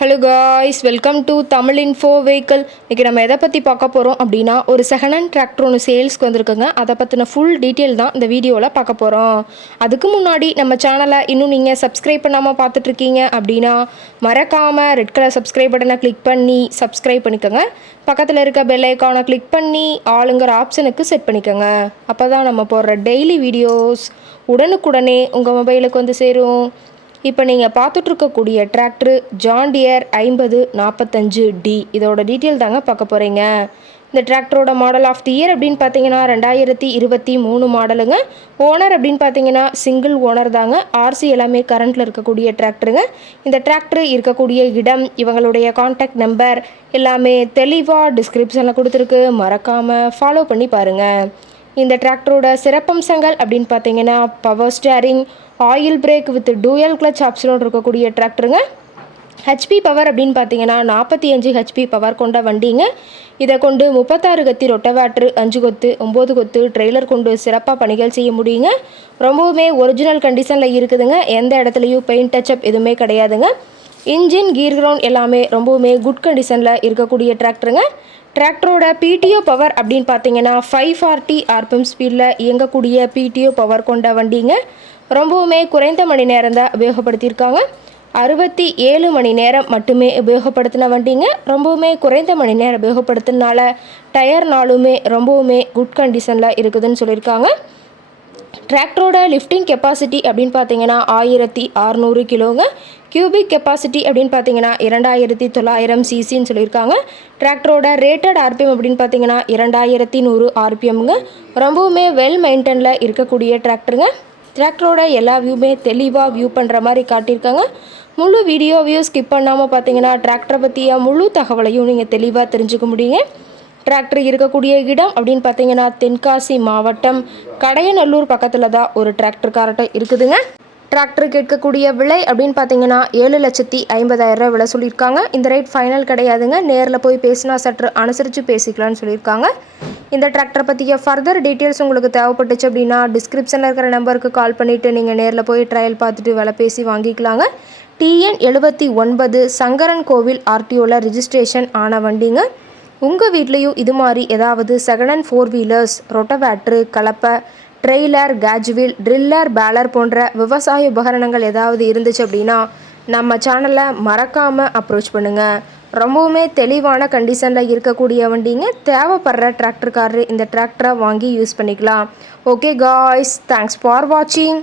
Hello guys, welcome to Tamil info vehicle. இன்றைக்கி நம்ம எதை பற்றி பார்க்க போகிறோம் அப்படின்னா, ஒரு செகண்ட் ஹேண்ட் டிராக்டர் ஒன்று சேல்ஸ்க்கு வந்திருக்குங்க. அதை பற்றின ஃபுல் டீட்டெயில் தான் இந்த வீடியோவில் பார்க்க போகிறோம். அதுக்கு முன்னாடி நம்ம சேனலை இன்னும் நீங்கள் சப்ஸ்கிரைப் பண்ணாமல் பார்த்துட்ருக்கீங்க அப்படின்னா மறக்காமல் ரெட் கலர் சப்ஸ்கிரைப் பட்டனை கிளிக் பண்ணி சப்ஸ்கிரைப் பண்ணிக்கோங்க. பக்கத்தில் இருக்க பெல் ஐக்கானை கிளிக் பண்ணி ஆளுங்கிற ஆப்ஷனுக்கு செட் பண்ணிக்கோங்க. அப்போ தான் நம்ம போடுற டெய்லி வீடியோஸ் உடனுக்குடனே உங்கள் மொபைலுக்கு வந்து சேரும். இப்போ நீங்கள் பார்த்துட்ருக்கக்கூடிய டிராக்டரு ஜான் டியர் 5045D. இதோட டீட்டெயில் தாங்க பார்க்க போகிறீங்க. இந்த டிராக்டரோட மாடல் ஆஃப் தி இயர் அப்படின்னு பார்த்தீங்கன்னா 2023 மாடலுங்க. ஓனர் அப்படின்னு பார்த்தீங்கன்னா சிங்கிள் ஓனர் தாங்க. ஆர்சி எல்லாமே கரண்ட்டில் இருக்கக்கூடிய டிராக்டருங்க. இந்த டிராக்டர் இருக்கக்கூடிய இடம், இவங்களுடைய கான்டாக்ட் நம்பர் எல்லாமே தெளிவாக டிஸ்கிரிப்ஷனில் கொடுத்துருக்கு. மறக்காமல் ஃபாலோ பண்ணி பாருங்கள். இந்த டிராக்டரோட சிறப்பம்சங்கள் அப்படின்னு பார்த்தீங்கன்னா power steering, oil brake with dual clutch ஆப்ஷனோடு இருக்கக்கூடிய டிராக்டருங்க. ஹெச்பி பவர் அப்படின்னு பார்த்தீங்கன்னா 45 ஹெச்பி பவர் கொண்ட வண்டிங்க. இதை கொண்டு 36 கத்தி ரொட்டவேட்ரு, 5 கொத்து 9 கொத்து ட்ரெய்லர் கொண்டு சிறப்பாக பணிகள் செய்ய முடியுங்க. ரொம்பவுமே ஒரிஜினல் கண்டிஷனில் இருக்குதுங்க. எந்த இடத்துலையும் பெயிண்ட் டச்சப் எதுவுமே கிடையாதுங்க. இன்ஜின், கீர் கிரவுண்ட் எல்லாமே ரொம்பவுமே குட் கண்டிஷனில் இருக்கக்கூடிய டிராக்டருங்க. டிராக்டரோட பிடிஓ பவர் அப்படின்னு பார்த்தீங்கன்னா 540 RPM ஸ்பீடில் இயங்கக்கூடிய பிடிஓ பவர் கொண்ட வண்டிங்க. ரொம்பவுமே குறைந்த மணி நேரம் தான் உபயோகப்படுத்தியிருக்காங்க. 67 மணி நேரம் மட்டுமே உபயோகப்படுத்தின வண்டிங்க. ரொம்பவுமே குறைந்த மணி நேரம் உபயோகப்படுத்தினால டயர்னாலுமே ரொம்பவுமே குட் கண்டிஷனில் இருக்குதுன்னு சொல்லியிருக்காங்க. டிராக்டரோட லிஃப்டிங் கெப்பாசிட்டி அப்படின்னு பார்த்தீங்கன்னா 1600 கிலோங்க. கியூபிக் கெப்பாசிட்டி அப்படின்னு பார்த்தீங்கன்னா 2900 சிசின்னு சொல்லியிருக்காங்க. டிராக்டரோட ரேட்டட் ஆர்பிஎம் அப்படின்னு பார்த்தீங்கன்னா 2100 RPMங்க. ரொம்பவுமே வெல் மெயின்டெனில் இருக்கக்கூடிய டிராக்டருங்க. டிராக்டரோட எல்லா வியூமே தெளிவாக வியூ பண்ணுற மாதிரி காட்டியிருக்காங்க. முழு வீடியோவையும் ஸ்கிப் பண்ணாமல் பார்த்தீங்கன்னா டிராக்டரை பற்றிய முழு தகவலையும் நீங்கள் தெளிவாக தெரிஞ்சுக்க முடியுங்க. டிராக்டர் இருக்கக்கூடிய இடம் அப்படின்னு பார்த்தீங்கன்னா தென்காசி மாவட்டம் கடையநல்லூர் பக்கத்தில் தான் ஒரு டிராக்டர் கார்ட்ட இருக்குதுங்க. டிராக்டர் கேட்கக்கூடிய விலை அப்படின்னு பார்த்தீங்கன்னா 7,50,000 விலை சொல்லியிருக்காங்க. இந்த ரேட் ஃபைனல் கிடையாதுங்க. நேரில் போய் பேசினா சற்று அனுசரித்து பேசிக்கலாம்னு சொல்லியிருக்காங்க. இந்த டிராக்டரை பற்றிய ஃபர்தர் டீட்டெயில்ஸ் உங்களுக்கு தேவைப்பட்டுச்சு அப்படின்னா டிஸ்கிரிப்ஷனில் இருக்கிற நம்பருக்கு கால் பண்ணிவிட்டு நீங்கள் நேரில் போய் ட்ரையல் பார்த்துட்டு விலை பேசி வாங்கிக்கலாங்க. TN 79 சங்கரன் கோவில் RTOவில் ரிஜிஸ்ட்ரேஷன் ஆன வண்டிங்க. உங்கள் வீட்லேயும் இது மாதிரி ஏதாவது செகண்ட் ஹேண்ட் 4 வீலர்ஸ், ரொட்டவேட்ரு, கலப்பை, ட்ரெய்லர், கேஜ்வீல், ட்ரில்லர், பேலர் போன்ற விவசாய உபகரணங்கள் ஏதாவது இருந்துச்சு அப்படின்னா நம்ம சேனலை மறக்காமல் அப்ரோச் பண்ணுங்கள். ரொம்பவுமே தெளிவான கண்டிஷனில் இருக்கக்கூடிய வண்டிங்க. தேவைப்படுற டிராக்டர்காரரு இந்த டிராக்டரை வாங்கி யூஸ் பண்ணிக்கலாம். ஓகே காய்ஸ், தேங்க்ஸ் ஃபார் வாட்சிங்.